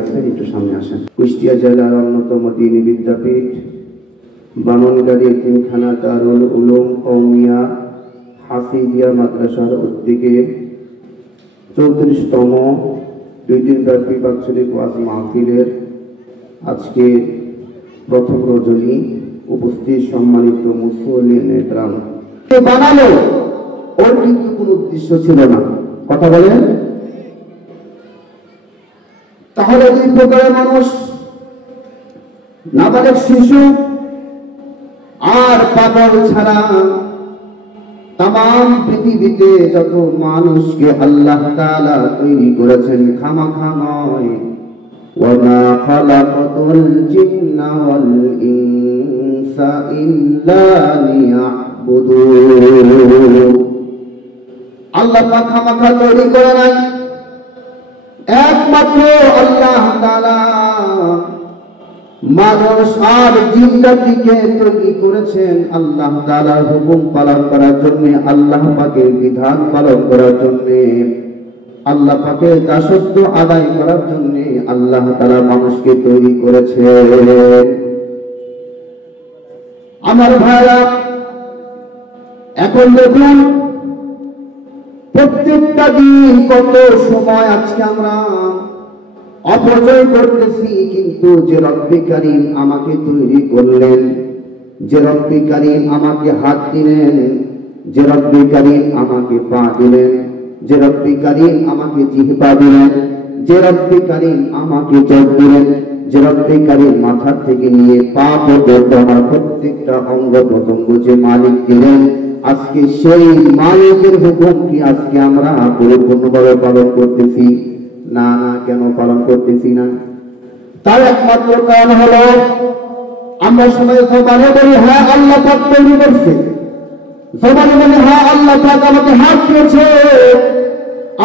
আছেন একটু সামনে আসেন। কুষ্টিয়া জেলার অন্যতম দ্বীনি বিদ্যাপীঠ বামনগাড়ি এতিমখানা দারুল উলুম কওমিয়া হাফিজিয়া মাদ্রাসার উদ্যোগে 34তম 2 দিনব্যাপী বাৎসরিক ওয়াজ মাহফিলের আজকে প্রথম রজনী উপস্থিত সম্মানিত মুসল্লিন একরাম বানানো ওর কিন্তু কোনো উদ্দেশ্য ছিল না। কথা বলেন, তাহলে দুই প্রকারের মানুষ, নাবালক শিশু আর পাগল ছাড়া তাম পৃথিবীতে যত মানুষকে আল্লাহ তাআলা তৈরি করেছেন খামাখা নয়। ওয়ামা খালাকাতুল জিন্না ওয়াল ইনসা ইল্লা লিয়াবুদুন। আল্লাহ পাক খামাখা তৈরি করে নাই, একমাত্র আল্লাহ তাআলা মানুষ আর জিন্দাকে তৈরি করেছেন আল্লাহ তাআলার হুকুম পালন করার জন্য, আল্লাহ পাকের বিধান পালন করার জন্য, আল্লাহ পাকের দাসত্ব আদায় করার জন্য আল্লাহ তাআলা মানুষকে তৈরি করেছেন। আমার ভাইরা, এখন দেখুন প্রত্যেকটা দিন কত সময় আজকে আমরা অপচয় করতেছি, কিন্তু যে রব্বে কারীম আমাকে তৈরি করলেন, যে রব্বে কারীম আমাকে হাত দিলেন, যে রব্বে কারীম আমাকে পা দিলেন, যে রব্বে কারীম আমাকে জিহ্বা দিলেন, যে রব্বে কারীম আমাকে চোখ দিলেন, যে রব্বে কারীম মাথা থেকে নিয়ে পা পর্যন্ত আমার প্রত্যেকটা অঙ্গ প্রত্যঙ্গ যে মালিক দিলেন, আজকে সেই মালিকের হুকুম কি আজকে আমরা পরিপূর্ণভাবে পালন করতেছি? না না, কেন পালন করতেছি না? তার একমাত্র কারণ হলো আমরা সবাই জবানে বলি হ্যাঁ আল্লাহ পাক তৈরি করছে, জবানে বলি হ্যাঁ আল্লাহ পাক আমাকে হাত দিয়েছে,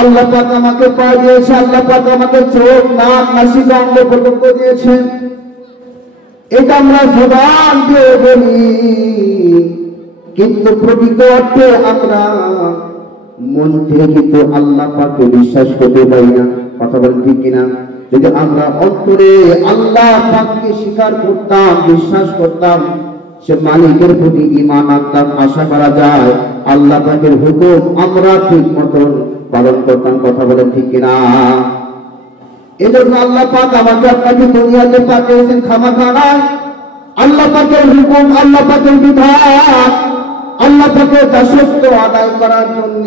আল্লাহ পাক আমাকে পা দিয়েছে, আল্লাহ পাক আমাকে চোখ নাক নাসিকা অঙ্গ প্রত্যঙ্গ দিয়েছেন। এটা আমরা জবান দিয়ে বলি, কিন্তু প্রকৃত অর্থে আমরা মন থেকে কিন্তু আল্লাহ পাককে বিশ্বাস করতে পারি না। কথা বলেন ঠিক কিনা? যদি আমরা অন্তরে আল্লাহ পাককে স্বীকার করতাম, বিশ্বাস করতাম, সে মালিকের প্রতি ঈমান আনতাম, আশা করা যায় আল্লাহ পাকের হুকুম আমরা ঠিক মতন পালন করতাম। কথা বলেন ঠিক কিনা? এজন্য আল্লাহ পাক আমাকে আপনাকে দুনিয়াতে পাঠিয়েছেন খামাখা নয়। আল্লাহ পাকের হুকুম, আল্লাহ পাকের বিধান, আল্লাহ পাকের দাসত্ব আদায় করার জন্য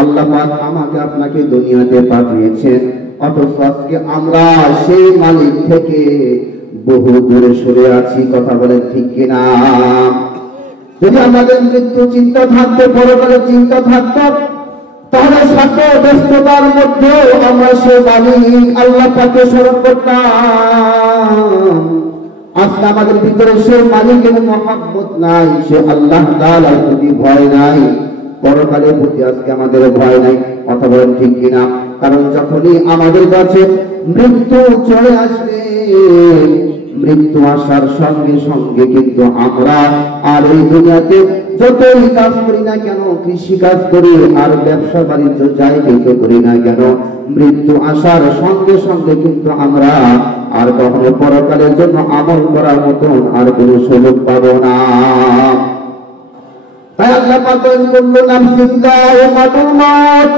আল্লাহ পাক আমাকে আপনাকে দুনিয়াতে পাঠিয়েছেন। অথচ আজকে আমরা সেই মালিক থেকে বহু দূরে সরে আছি। কথা বলেন ঠিক কিনা? যদি আমাদের মৃত্যু চিন্তা থাকতো, পরকালের চিন্তা থাকতো, তাহলে শত ব্যস্ততার মধ্যেও আমরা সেই মালিক আল্লাহ পাককে স্মরণ করতাম। আজকে আমাদের ভিতরে সেই মালিকের মহব্বত নাই, সে আল্লাহ তাআলার প্রতি ভয় নাই, পরকালের প্রতি আজকে আমাদের ভয় নাই। কথা বলেন ঠিক কিনা? কারণ যখনই আমাদের কাছে মৃত্যু চলে আসবে, মৃত্যু আসার সঙ্গে সঙ্গে কিন্তু আমরা আর এই দুনিয়াতে যতই কাজ করি না কেন, কৃষি কাজ করি আর ব্যবসা বাণিজ্য যাই কিছু করি না কেন, মৃত্যু আসার সঙ্গে সঙ্গে কিন্তু আমরা আর কখনো পরকালের জন্য আমল করার মতন আর কোনো সুযোগ পাবো না। তাই আল্লাহ পাক কুল্লু নাফসিন যায়িকাতুল মউত,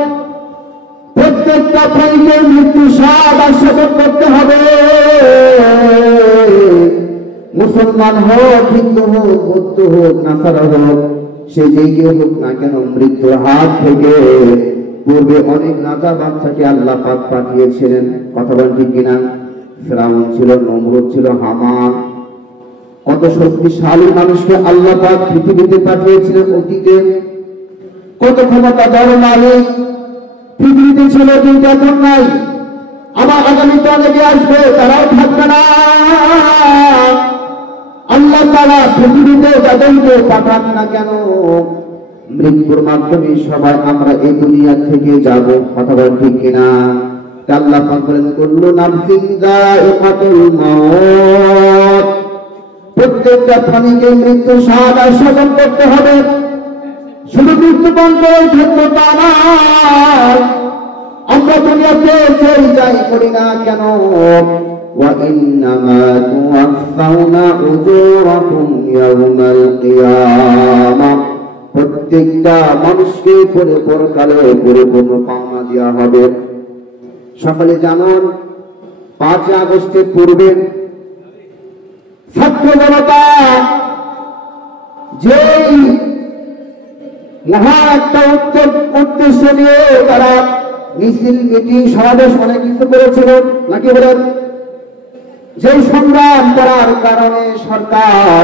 প্রত্যেকটা প্রাণীকে মৃত্যু স্বাদ আস্বাদন করতে হবে। মুসলমান হোক, হিন্দু হোক, বৌদ্ধ হোক, নাসারা হোক, সে যেই কেউ হোক না কেন, মৃত্যুর হাত থেকে পূর্বে অনেক রাজা বাদশাকে আল্লাহ পাক পাঠিয়েছিলেন। কথা বলেন ঠিক কিনা? ফিরআউন ছিল, নমরুদ ছিল, হামান, কত শক্তিশালী মানুষকে আল্লাহ পাক পৃথিবীতে পাঠিয়েছিলেন অতীতে। কত ক্ষমতাধর মালিক পৃথিবীতে ছিল, কিন্তু এখন নাই। আবার আগামীতে অনেকে আসবে, তারাও থাকবে না। আল্লাহ তাআলা পৃথিবীতে যাদেরকে পাঠান না কেন, মৃত্যুর মাধ্যমে সবাই আমরা এই দুনিয়া থেকে যাব। কথা বলেন ঠিক কিনা? আল্লাহ পাক বলেন কুল্লু নাফসিন যায়িকাতুল মউত, প্রত্যেকটা প্রাণীকে মৃত্যু স্বাদ আস্বাদন করতে হবে। শুধু মৃত্যুবরণ করে থাকতে তা নয়, আমরা দুনিয়াতে যেই যাই করি না কেন, ওয়া ইন্নামা তুওয়াফাউনা উজুরাকুম ইয়াউমাল কিয়ামাহ, প্রত্যেকটা মানুষকে পরকালে পরিপূর্ণ পাওনা দেওয়া হবে। সকলে জানেন 5 আগস্টের পূর্বে ছাত্র জনতা যেই মহা একটা উদ্দেশ্য নিয়ে তারা মিছিল, মিটিং, সমাবেশ অনেক কিছু করেছিল নাকি বলেন? যেই সংগ্রাম করার কারণে সরকার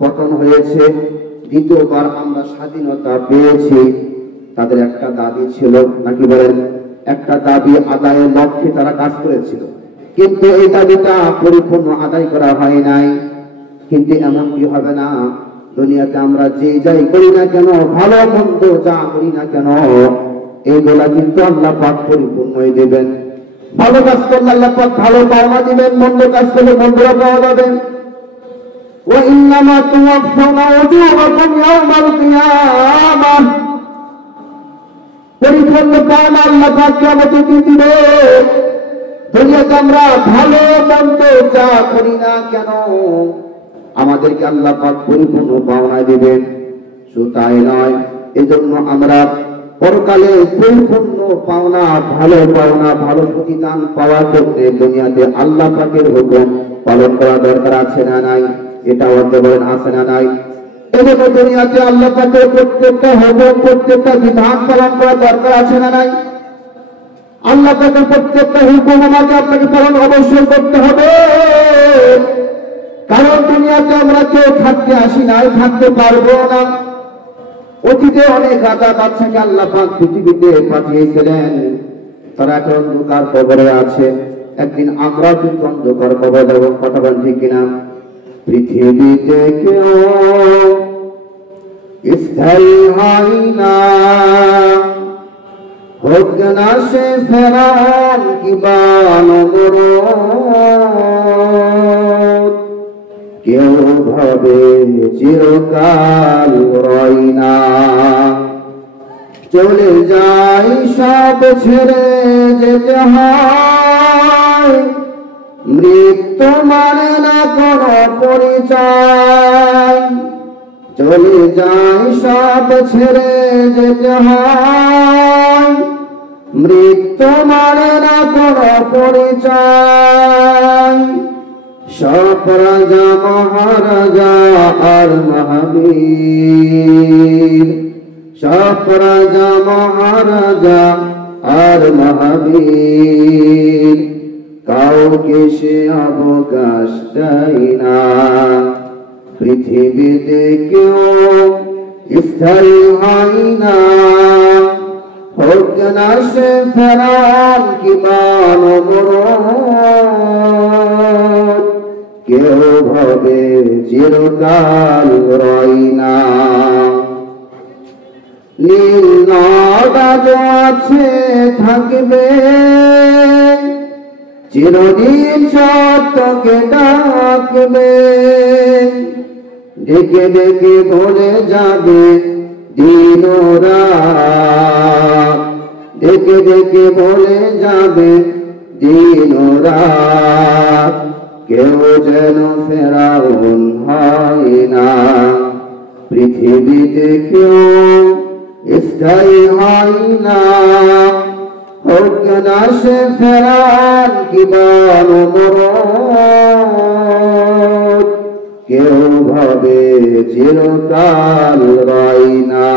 পতন হয়েছে, দ্বিতীয়বার আমরা স্বাধীনতা পেয়েছি, তাদের একটা দাবি ছিল নাকি বলেন? একটা দাবি আদায়ের লক্ষ্যে তারা কাজ করেছিল, কিন্তু এই দাবিটা পরিপূর্ণ আদায় করা হয় নাই। কিন্তু এমন কি হবে না, দুনিয়াতে আমরা যে যাই করি না কেন, ভালো মন্দ যা করি না কেন, এইগুলা কিন্তু আল্লাহ পাক পরিপূর্ণই দিবেন। ভালো কাজ করলে আল্লাহ পাক ভালো পাওনা দিবেন, মন্দ কাজ করলে মন্দরা পাওয়া যাবে। ওয়া ইন্নামা তুওয়াফাউনা উজুরাকুম ইয়াউমাল কিয়ামাহ, পরিপূর্ণ পাওনা আল্লাহ পাক কিয়ামতের দিন দিবে। দুনিয়াতে আমরা ভালো মন্দ যা করি না কেন, আমাদেরকে আল্লাহ পাক পরিপূর্ণ পাওনা দিবেন। শুধু তাই নয়, এজন্য আমরা পরকালে পরিপূর্ণ পাওনা, ভালো পাওনা, ভালো প্রতিদান পাওয়ার জন্য দুনিয়াতে আল্লাহ পাকের হুকুম পালন করা দরকার আছে না নাই? এটা বলতে বলেন আছে না নাই? এজন্য দুনিয়াতে আল্লাহ পাকের প্রত্যেকটা হুকুম, প্রত্যেকটা বিধান পালন করা দরকার আছে না নাই? আল্লাহ পাকের প্রত্যেকটা হুকুম আমাকে আপনাকে পালন অবশ্যই করতে হবে। কারণ দুনিয়াতে আমরা কেউ থাকতে আসি নাই, থাকতে পারবো না। অতীতে অনেক রাজা বাদশাকে আল্লাহ পাক পৃথিবীতে পাঠিয়েছিলেন, তারা এখন অন্ধকার কবরে আছে। একদিন আমরা কিন্তু অন্ধকার কবরে যাব, কথা বলেন ঠিক কিনা? পৃথিবীতে কেউ স্থায়ী হয় না, হোক না সে ফেরাউন কিংবা নমরুদ, কেউ ভাবে চিরকাল রয় না। চলে যাই সব ছেড়ে যেতে হয়, মৃত্যু মানে না কোনো পরিচয়। চলে যাই সব ছেড়ে যেতে হয়, মৃত্যু মানে না কোনো পরিচয়। সব রাজা মহারাজা আর মহাবীর, সব রাজা মহারাজা আর মহাবীর, কাউকে সে অবকাশ দেয় না। পৃথিবীতে কেউ স্থায়ী হয় না, হোক না সে ফেরাউন কিংবা নমরুদ, কেউ ভাবে চিরকাল রয় না। নীল নদ আছে থাকবে, চিরদিন সত্যকে ডাকবে। ডেকে ডেকে ভরে যাবে দিন রাত, ডেকে ডেকে ভরে যাবে দিন রাত। কেউ যেন ফেরাউন হয় না, পৃথিবীতে কেউ স্থায়ী হয় না, হোক না সে ফেরাউন কিংবা নমরুদ, কেউ ভাবে চিরকাল রয় না।